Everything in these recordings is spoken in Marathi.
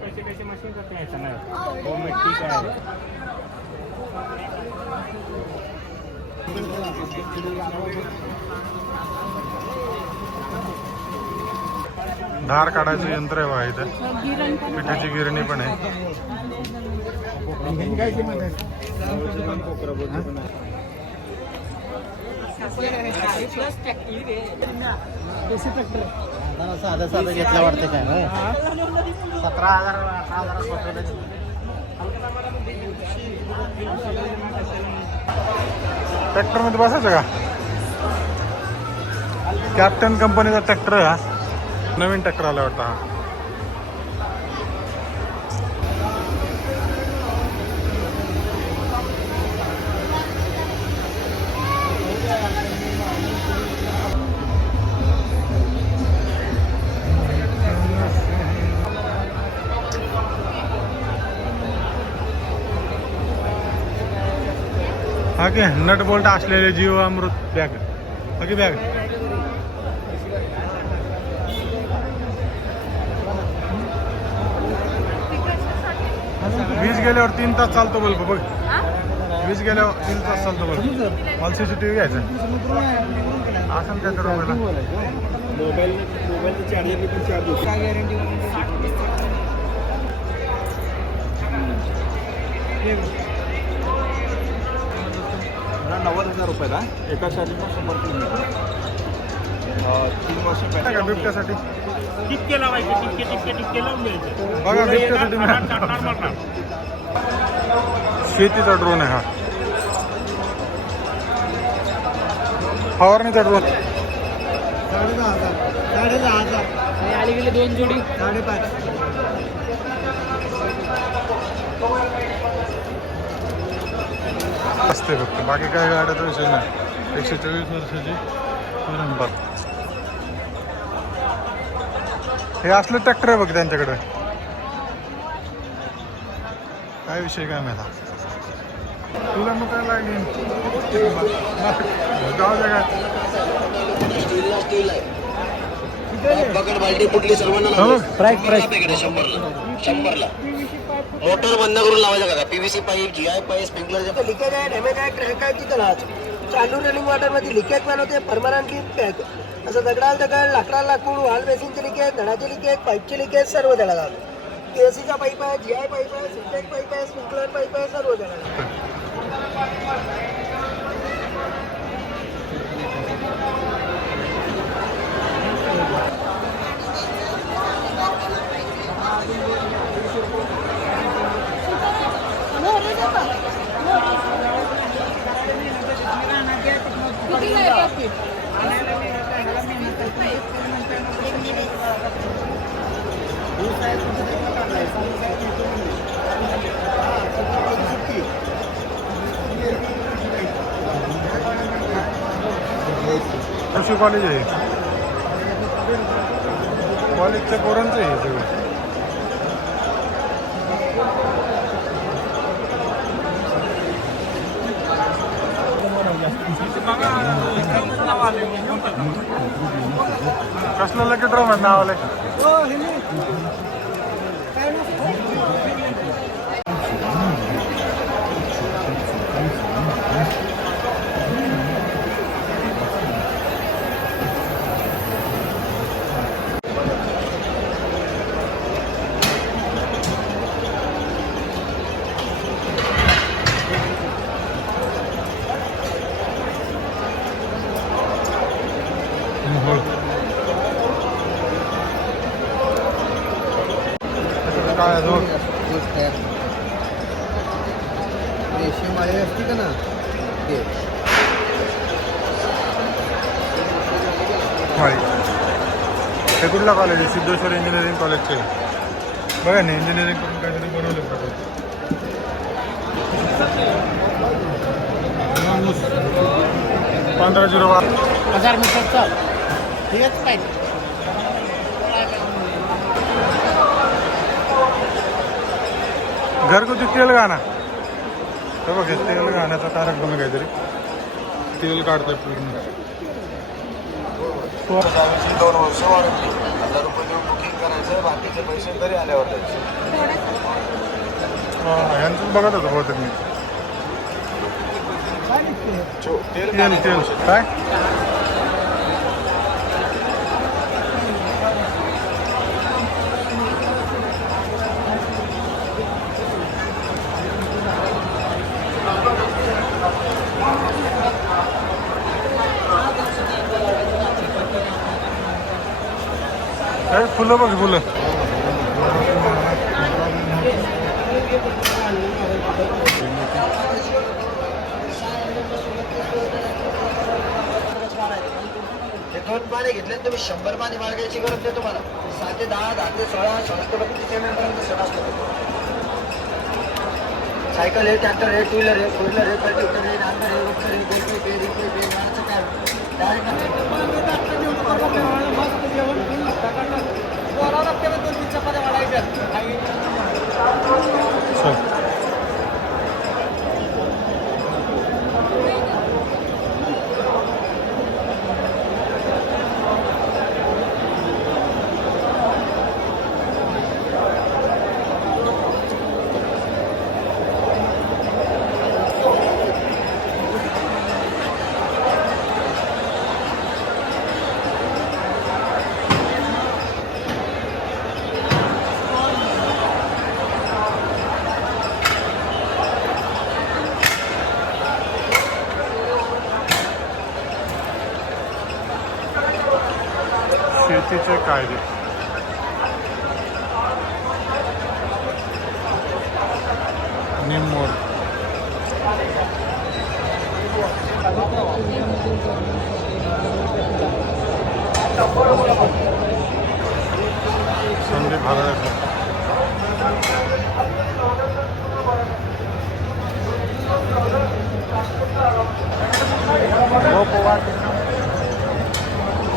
पैसे पैसे मशीन करते हैं ऐसा ना वो मिट्टी का है। धार काढायचं यंत्र आहे बघा इथं. पिठाची गिरणी पण आहे. साधं साधं घेतलं वाटतं काय 17,000 18,000 ट्रॅक्टर मध्ये बसायचं का? कॅप्टन कंपनीचा ट्रॅक्टर आहे हा. नवीन ट्रॅक्टर आला वाटतं हा. हा की नट बोल्ट असलेले जीवामृत बॅग. हा की बॅग वीज गेल्यावर 3 तास चालतो बल्ब बघ. वीज गेल्यावर 3 तास चालतो बल्ब. मला CCTV घ्यायचा असं काय तर मोबाईल चार्जर पण चार्ज होतो. काय गॅरंटी? 90,000 रुपयाला एका चार्जिंगला 100 किलोमीटर 3 वर्ष का बिबट्यासाठी टिपके लावायचे. टिपके लावून द्यायचे बघा. बिबट्यासाठी शेतीचा ड्रोन आहे हा. फवारणीचा ड्रोन. 10,000 अलीकडे 2 जोडी 5.5. असते फक्त बाकी काय गाड्याचा विषय नाही. 124 वर्षाची परंपरा. हे असलं ट्रॅक्टर आहे बघ त्यांच्याकडे. काय विषय काय माहिती तुला मग काय लागेल जाऊ दे काय. बकड बाल्टी फुटली सर्वांना प्राईस 100ला. मोटर बंद करून लावायचं का? PVC pipe, GI pipe, sprinkler leakage आहे, डॅमेज आहे, क्रॅक आहे तिथं लावायचं. चालू रनिंग वॉटर मध्ये लिकेज पण होते. परमनंटली पॅक असं दगडाला दगड, लाकडाला लाकूड, वाल बेसिनचे लिकेज, नळाचे लिकेज, पाईपचे लिकेज सर्व त्याला लावलं. KSCचा पाईप आहे, GI पाईप आहे, सिंटेक्स पाईप आहे, स्प्रिंकलर पाईप आहे, सर्व त्याला लावलं. कृषी कॉलेज आहे. कॉलेजच्या पोरांचं आहे सगळं. कसलं लकी ड्रॉ मध्ये नाव आलंय? काय रेशीम माळी असते का ना ते हे कुठला कॉलेज आहे? सिद्धेश्वर इंजिनिअरिंग कॉलेजचे बघा ना. इंजिनिअरिंग करून काहीतरी बनवलं प्रकार. 15/0 1000 मीटरचा हेच काय घरगुती तेल घाणा. हे बघ तेल घाण्याचा कार्यक्रम काहीतरी. तेल काढतोय पूर्ण. सर्व्हिसिंग 2 वर्ष वॉरंटी. 1000 रुपये देऊन बुकिंग करायचं, बाकीचे पैसे घरी आल्यावर द्यायचे. यांचंच बघत होतं बहुतेक मी. तेल तेल तेल काय काय फुलं बघ फुलं. हे 2 पाने घेतले तुम्ही 100 पाने मागायची गरज नाही तुम्हाला. 7 ते 10, 10 ते 16, 16 ते 32 mm पर्यंत सण असतो. सायकल आहे, ट्रॅक्टर आहे, 2 व्हीलर आहे, 4 व्हीलर आहे, कल्टिवेटर आहे, नांगर आहे, रोटर आहे, गोटी आहे, रिपे आहे, गाडीचं काय चल शेतीचे कायदे. निमोर संदीप हराळे.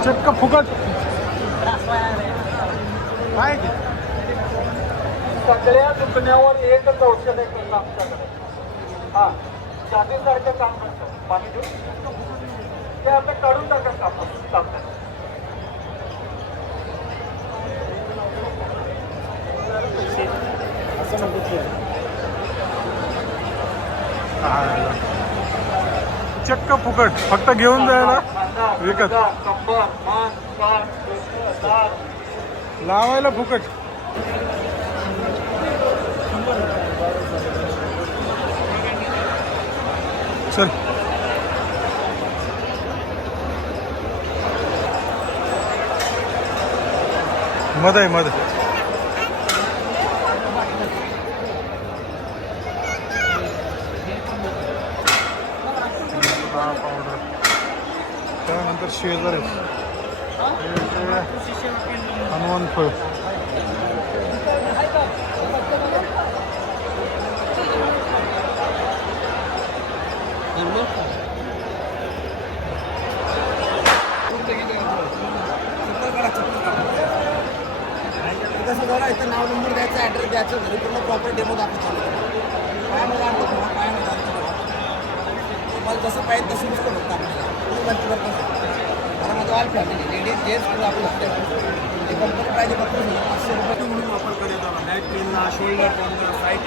चक्क फुकट काय सगळ्या दुखण्यावर एकच औषध आहे म्हणलं आमच्याकडे. हा, जादीसारखं काम करतं. पाणी देऊ ते आता काढून टाका कापून. चक्क फुकट, फक्त घेऊन जायला विकत, कंबर, मान, पाठ, लावायला फुकट. चल मध आहे मध. पावडर त्यानंतर शेजारी हनुमान फळ. कसं जरा इथं नाव नंबर द्यायचं, ॲड्रेस द्यायचं, घरी पूर्ण प्रॉपर डेमो दाखवतो. काय मला आणतो तुम्हाला, काय म्हणतात तुम्हाला जसं पाहिजे तसं नुसतं बघता आपल्याला. मला माझं ऑल फॅमिली लेडीज जेंट्स किंवा आपलं जे कंपनी पाहिजे फक्त 500 रुपये म्हणून वापर करण्यात आला. बॅक पेनला, शोल्डर पेनला, साईड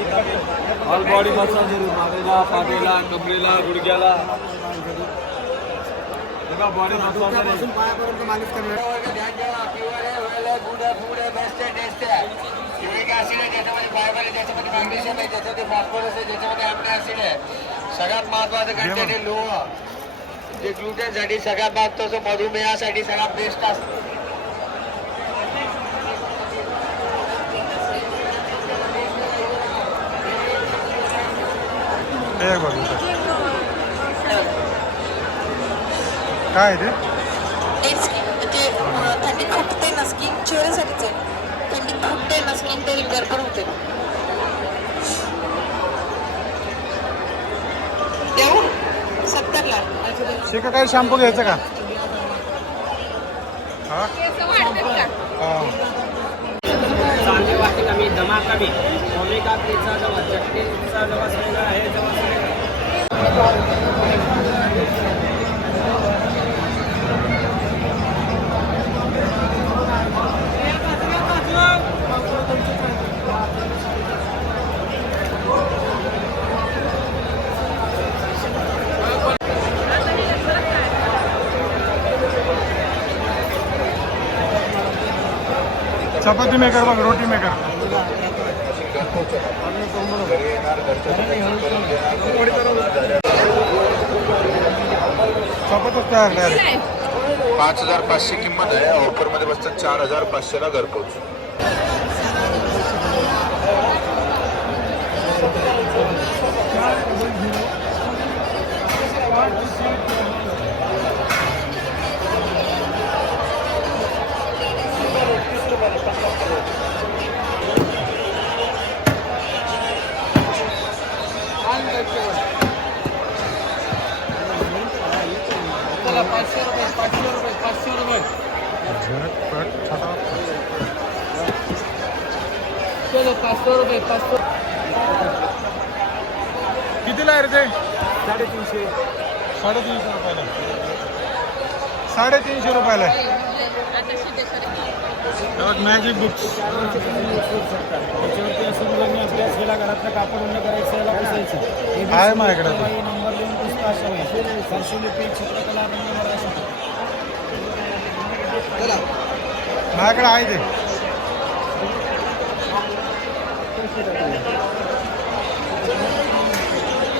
ऑल बॉडी मसाज, मानेला, पाठीला, कमरेला, गुडघ्याला. बॉडी डोक्यापासून पायापर्यंत मालिश करणार. सगळ्यात महत्वाचं कंटेंट आहे लोह, जे ग्लुटेनसाठी सगळ्यात महत्वाचं, मधुमेहासाठी सगळ्यात बेस्ट असतं. काय ते थंडी फुटते ना स्किन, चेहऱ्यासाठीच आहे. थंडी फुटते ना स्किन, ते रिपेअर पण होते. देऊ 70ला. शिका काय शॅम्पू घ्यायचा का? हा वाटते कमी, दमा कमी, ओमेगा 3चा दवा, चटणीचा दवा वेगळा आहे, दवा चपाती मेकर बघ, रोटी मेकर. चपातच तयार डायरेक्ट. 5,500 किंमत आहे. ऑफरमध्ये बसतात 4,500ला घरपोच. झटपट फटाफट. कितीला आहे रे ते? 350 रुपयाला. 350 रुपयाला आहे. Magic books. घरातलं कापड उन्हा करायचं आहे माझ्याकडे ते. नंबर लिहून पुस्तक सरशिलिपी चित्रकला माझ्याकडे आहे ते.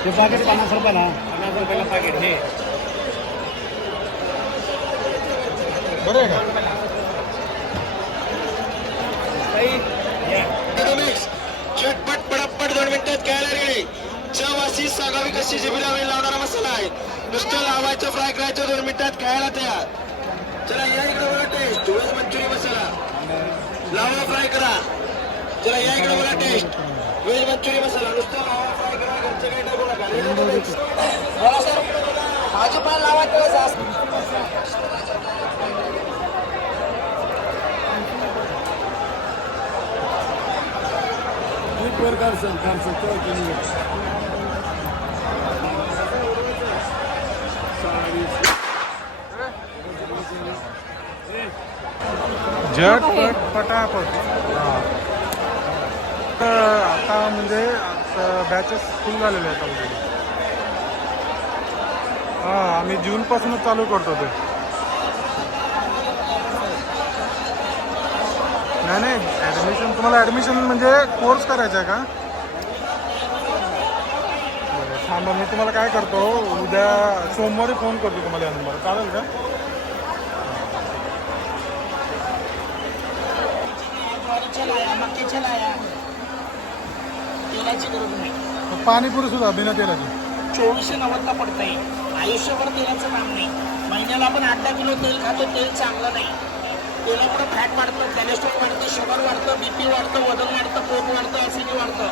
ते पाकिट 50 रुपयाला. 50 रुपयाला पाकिट हे. बरं आहे का? झटपट पडपट 2 मिनिटात खायला रेडी. चवासी सागावी कशी जिभेला वेळ लावणारा मसाला आहे. नुसतं लावायचं, फ्राय करायचं, 2 मिनिटात खायला तयार. चला या इकडे बघा टेस्ट. व्हेज मंचुरी मसाला लावा, फ्राय करा. चला या इकडे बघा टेस्ट. व्हेज मंचुरी मसाला नुसतं लावा, फ्राय करा. घरचं काही टाकू नका. बोला सर, भाजी पण लावा तेव्हा झटपट पटापट. आता म्हणजे बॅचेस फुल झालेले आहेत ऑलरेडी. हां, आम्ही जूनपासूनच चालू करतो ते. नाही ॲडमिशन, तुम्हाला ॲडमिशन म्हणजे कोर्स करायचा आहे का? बरं, थांबा, मी तुम्हाला काय करतो, उद्या सोमवारी फोन करतो तुम्हाला या नंबर. चालेल का? मक्याच्या लाया तेलाची गरज नाही. पाणीपुरी सुद्धा बिना तेलाची 2490ला पडतंय. आयुष्यभर तेलाचं काम नाही. महिन्याला आपण 8-10 किलो तेल खातो. तेल चांगलं नाही. तेलामुळे फॅट वाढतं, कोलेस्ट्रॉल वाढतं, शुगर वाढतं, BP वाढतं, वजन वाढतं, पोट वाढतं, ऍसिडिटी वाढतं.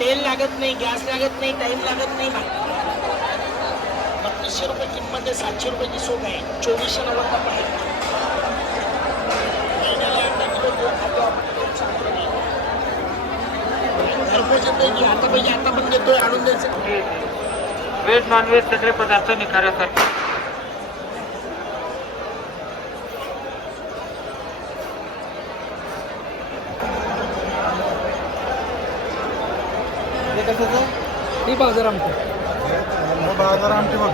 तेल लागत नाही, गॅस लागत नाही, टाईम लागत नाही. 3200 रुपये किंमत आहे. 700 रुपयाची सोप आहे. 2490ला पडेल. महिन्याला 8-10 किलो तेल खातो आपण. तेल चांगलं नाही. घरपोच येतोय की आता पाहिजे आता पण देतोय. आणून द्यायचं. व्हेज नॉनव्हेज सगळे पदार्थ निखाऱ्यासाठी. बाजार आमचं बाजार आमटी बघ.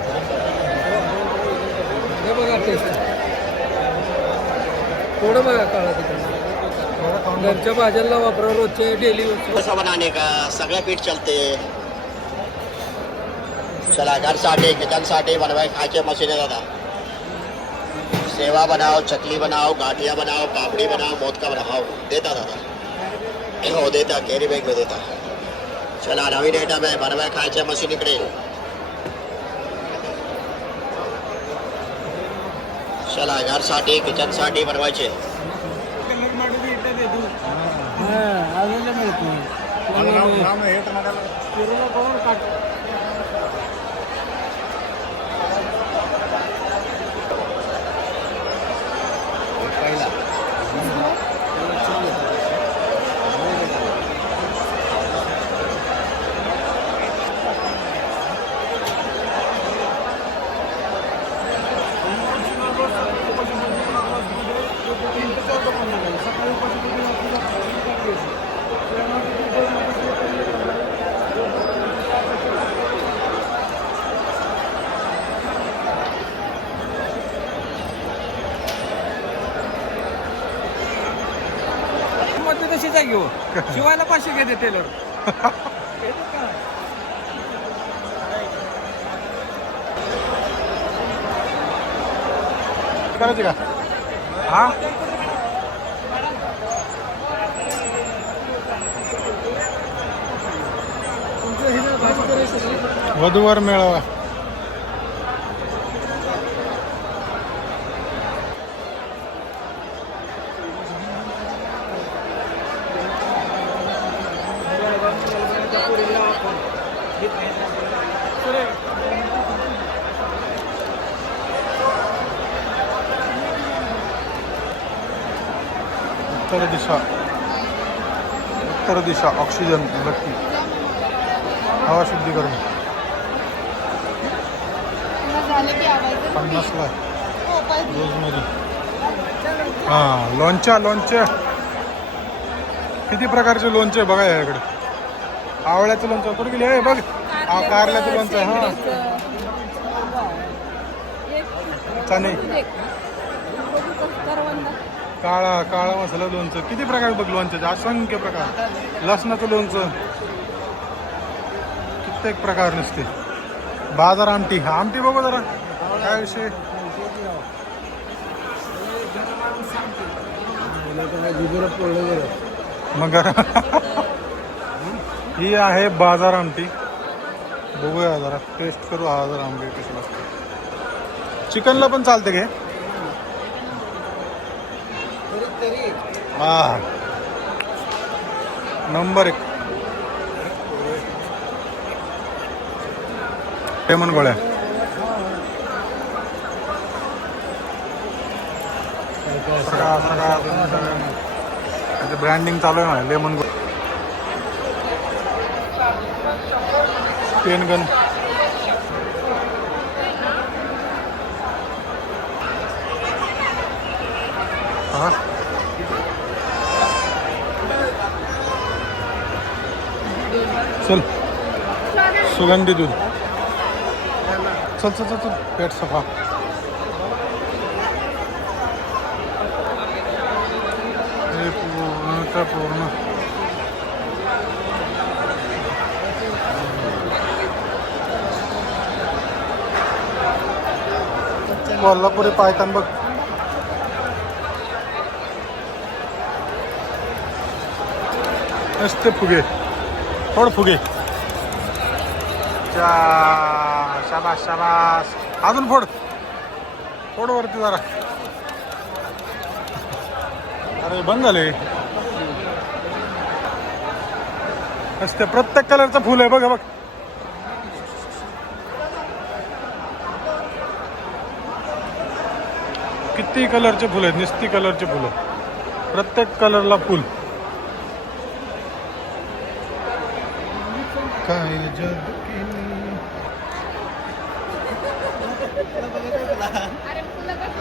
हे बघा टेस्ट. थोडं बघा काळा तिकडे. घरच्या भाज्यांना वापरा, रोजचे डेली. कैसा बनाने का सगळं पीठ चलते. चला घरसाठी किचनसाठी बनवाय खायचे मशीन आहे दादा. सेवा बनाओ, चकली बनाओ, गाठिया बनाओ, पापड़ी बनाओ, मोदका बनाओ. देता दादा. हो देता, कॅरी बॅग में देता. चला नवीन आयटम आहे बनवाय खायच्या मशीन इकडे. चला घरसाठी किचनसाठी बनवायचे. अजून मिळत नाही. कशाला घेऊ शिवायला 500 घेते टेलर. करायचे का हा वधूवर मेळावा. उत्तर दिशा ऑक्सिजन नक्की हवा शुद्धीकरण 50ला रोजमध्ये. हां लोणच्या किती प्रकारचे लोणचे बघा याकडे. आवळ्याचं लोणचं कुठे गेले बघ. कारल्याचं लोणचं हां चाने काळा मसाला लोणचं. किती प्रकार बघ लोणच्याचे असंख्य प्रकार. लसणाचं लोणचं कित्येक प्रकार नसते. बाजार आमटी आमटी बघू जरा काय विषय. मग ही आहे बाजार आमटी. बघूया जरा टेस्ट करू. हा जरा आमटी कशी लागते. चिकनला पण चालते घे. हा नंबर 1 लेमन गोळ्या. सगळं ब्रँडिंग चालू आहे ना लेमन गोळ्या. पेन गन हा चल सुगंधी दूध. चल चल चल चल पेट सफा. हे पूर्ण कोल्हापुरी पायतान बघ. नसते फुगे थोड फुगे. शाबास शाबास. अजून फोड वरती जरा. अरे बंद झाले. नसते प्रत्येक कलरचं फुल आहे बघ बघ. किती कलरचे फुल आहेत. निस्ती कलरचे फुलं. प्रत्येक कलरला फुल. काय जग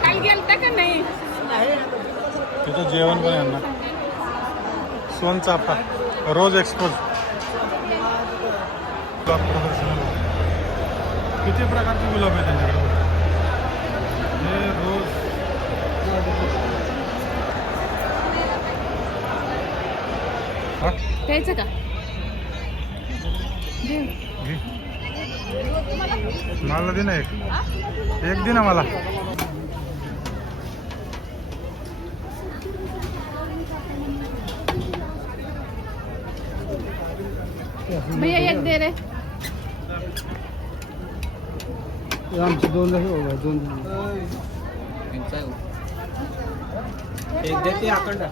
काय गेलता का नाही. तिथं जेवण पण आहे ना. सोनचाफा रोज एक्सपोज. किती प्रकारचे गुलाब आहेत त्यांच्याकडे. हे रोज घ्यायचं का. मला दे ना एक दे ना मला. भैया एक दे रे. आमचे 2 एक देते अखंड.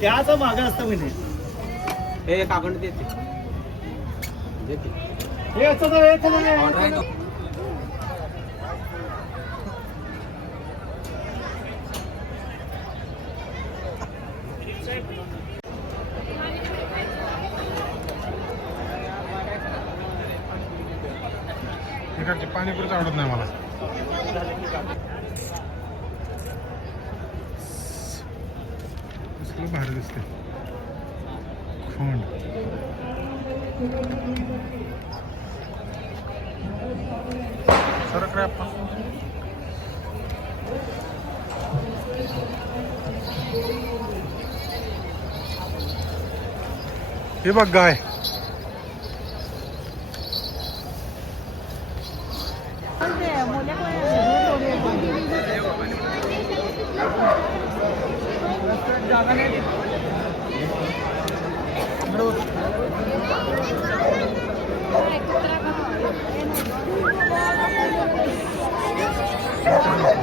त्याचा मागा असतं म्हणजे हे एक अखंड देते. इकडची पाणीपुरीच आवडत नाही मला. कसलं भारी दिसते. खोंड सरक रे आपण. हे बघ गाय. कुत्रा